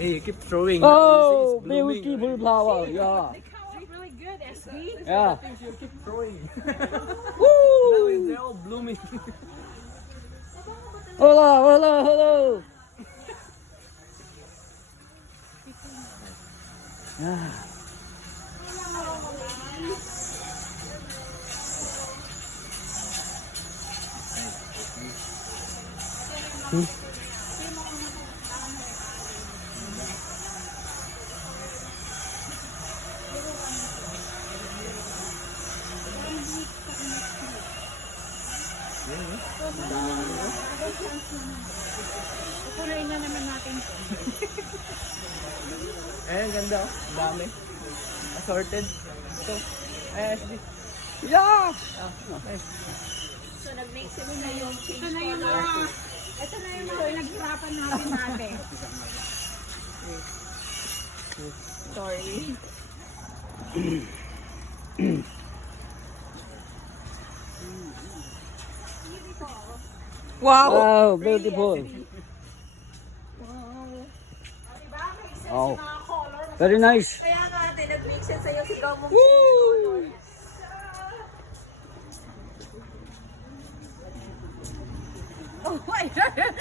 Hey, you keep throwing. Oh, It's blooming. beautiful flower. Yeah. Really good, SB. Yeah. You keep throwing. Woo! Now they're all blooming. Hello, hello, hello. Yeah. Pupunuin na naman natin ito. Eh, ang ganda oh. Ang dami. Assorted. Ito. Ay, SB. Yeah. Okay. So, nag-make sila na yung change color. Ito na yung mga naghirapan natin natin. Sorry. Wow. Wow, beautiful. Oh. Very nice. Kaya nga natin, nag-mix yan sa'yo, sigaw mong Woo! Oh my God!